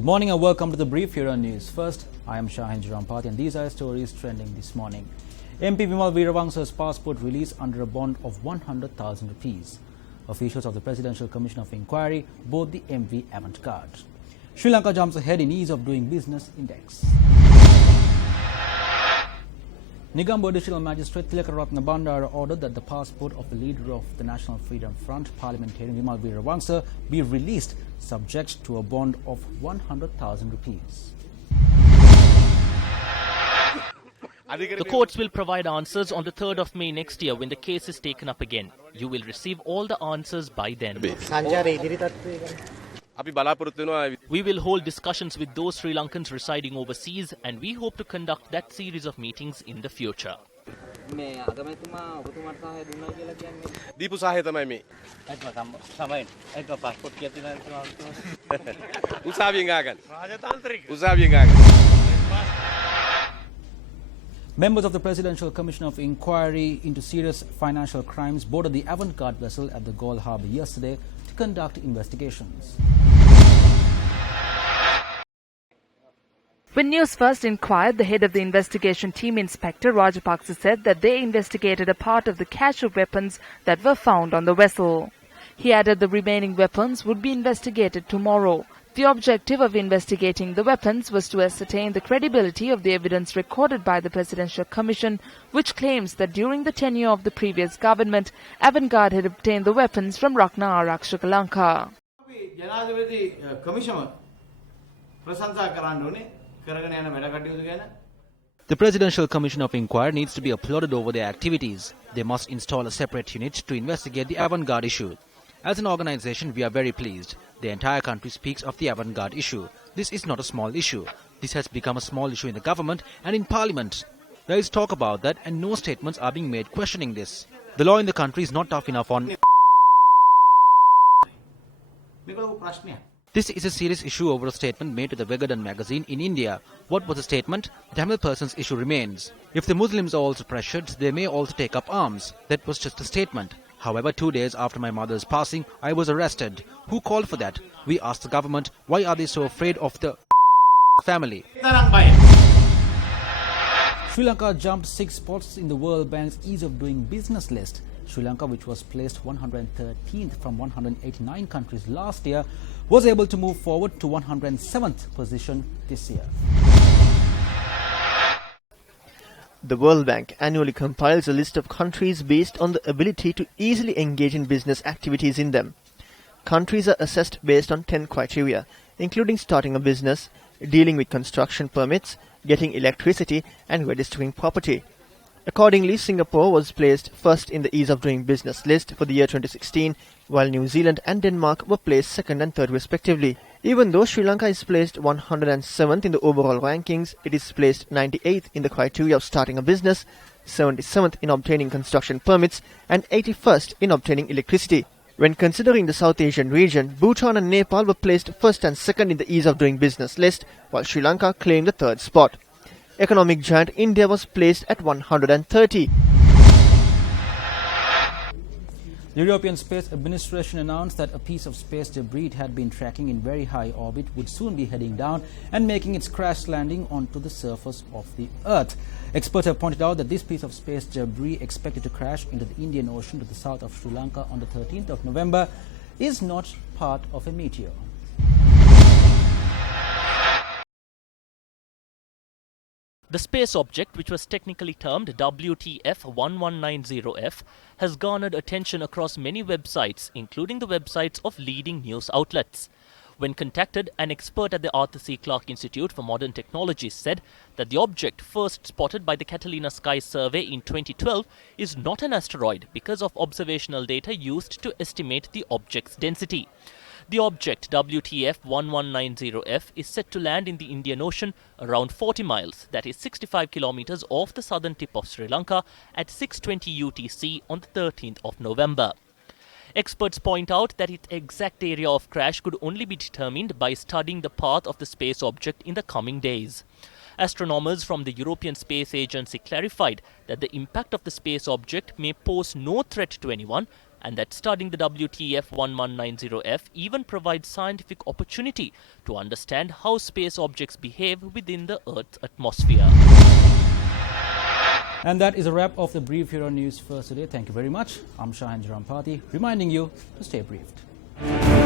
Good morning and welcome to the brief here on News First. I am Shahin Jurampati and these are stories trending this morning. MP Vimal Veerawangsa's passport released under a bond of 100,000 rupees. Officials of the Presidential Commission of Inquiry board the MV avant-garde. Sri Lanka jumps ahead in ease of doing business index. Negombo Additional Magistrate Tilakaratna Bandara ordered that the passport of the leader of the National Freedom Front, parliamentarian Vimal Veerawangsa, be released subject to a bond of 100,000 rupees. The courts will provide answers on the 3rd of May next year when the case is taken up again. You will receive all the answers by then. We will hold discussions with those Sri Lankans residing overseas and we hope to conduct that series of meetings in the future. Members of the Presidential Commission of Inquiry into Serious Financial Crimes boarded the avant-garde vessel at the Galle Harbour yesterday to conduct investigations. When Newsfirst inquired, the head of the investigation team, Inspector Rajapaksa, said that they investigated a part of the cache of weapons that were found on the vessel. He added the remaining weapons would be investigated tomorrow. The objective of investigating the weapons was to ascertain the credibility of the evidence recorded by the Presidential Commission, which claims that during the tenure of the previous government, avant-garde had obtained the weapons from Rakna Arakshaka Lanka. The Presidential Commission of Inquiry needs to be applauded over their activities. They must install a separate unit to investigate the avant-garde issue. As an organization, we are very pleased. The entire country speaks of the avant-garde issue. This is not a small issue. This has become a small issue in the government and in parliament. There is talk about that and no statements are being made questioning this. The law in the country is not tough enough on... This is a serious issue over a statement made to the Vegadan magazine in India. What was the statement? The Tamil person's issue remains. If the Muslims are also pressured, they may also take up arms. That was just a statement. However, 2 days after my mother's passing, I was arrested. Who called for that? We asked the government, why are they so afraid of the family? Sri Lanka jumped 6 spots in the World Bank's Ease of Doing Business list. Sri Lanka, which was placed 113th from 189 countries last year, was able to move forward to 107th position this year. The World Bank annually compiles a list of countries based on the ability to easily engage in business activities in them. Countries are assessed based on 10 criteria, including starting a business, dealing with construction permits, getting electricity, and registering property. Accordingly, Singapore was placed first in the Ease of Doing Business list for the year 2016, while New Zealand and Denmark were placed second and third respectively. Even though Sri Lanka is placed 107th in the overall rankings, it is placed 98th in the criteria of starting a business, 77th in obtaining construction permits, and 81st in obtaining electricity. When considering the South Asian region, Bhutan and Nepal were placed first and second in the Ease of Doing Business list, while Sri Lanka claimed the third spot. Economic giant India was placed at 130. The European Space Administration announced that a piece of space debris it had been tracking in very high orbit would soon be heading down and making its crash landing onto the surface of the Earth. Experts have pointed out that this piece of space debris, expected to crash into the Indian Ocean to the south of Sri Lanka on the 13th of November, is not part of a meteor. The space object, which was technically termed WTF-1190F, has garnered attention across many websites, including the websites of leading news outlets. When contacted, an expert at the Arthur C. Clarke Institute for Modern Technologies said that the object first spotted by the Catalina Sky Survey in 2012 is not an asteroid because of observational data used to estimate the object's density. The object WTF-1190F is set to land in the Indian Ocean around 40 miles, that is 65 kilometers off the southern tip of Sri Lanka at 6:20 UTC on the 13th of November. Experts point out that its exact area of crash could only be determined by studying the path of the space object in the coming days. Astronomers from the European Space Agency clarified that the impact of the space object may pose no threat to anyone and that studying the WTF 1190F even provides scientific opportunity to understand how space objects behave within the Earth's atmosphere. And that is a wrap of the brief here on News First today. Thank you very much. I'm Shahan Jarampati, reminding you to stay briefed.